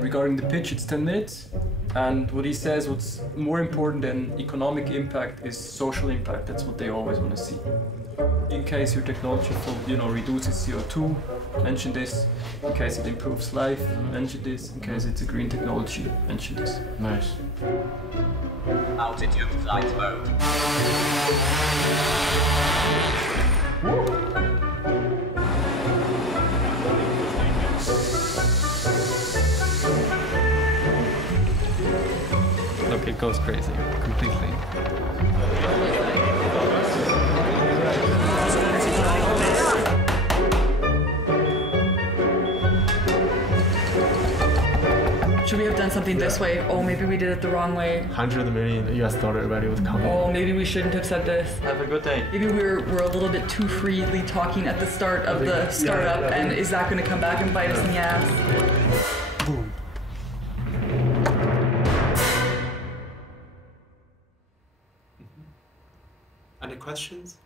Regarding the pitch, it's 10 minutes. And what he says, what's more important than economic impact is social impact. That's what they always want to see. In case your technology, reduces CO2, mention this. In case it improves life, mention this. In case it's a green technology, mention this. Nice. Altitude flight mode. Look, it goes crazy, completely. Should we have done something this way? Oh, maybe we did it the wrong way. $100 million US already was coming. Oh, maybe we shouldn't have said this. Have a good day. Maybe we're a little bit too freely talking at the start of the startup, and is that going to come back and bite us in the ass? Boom. Any questions?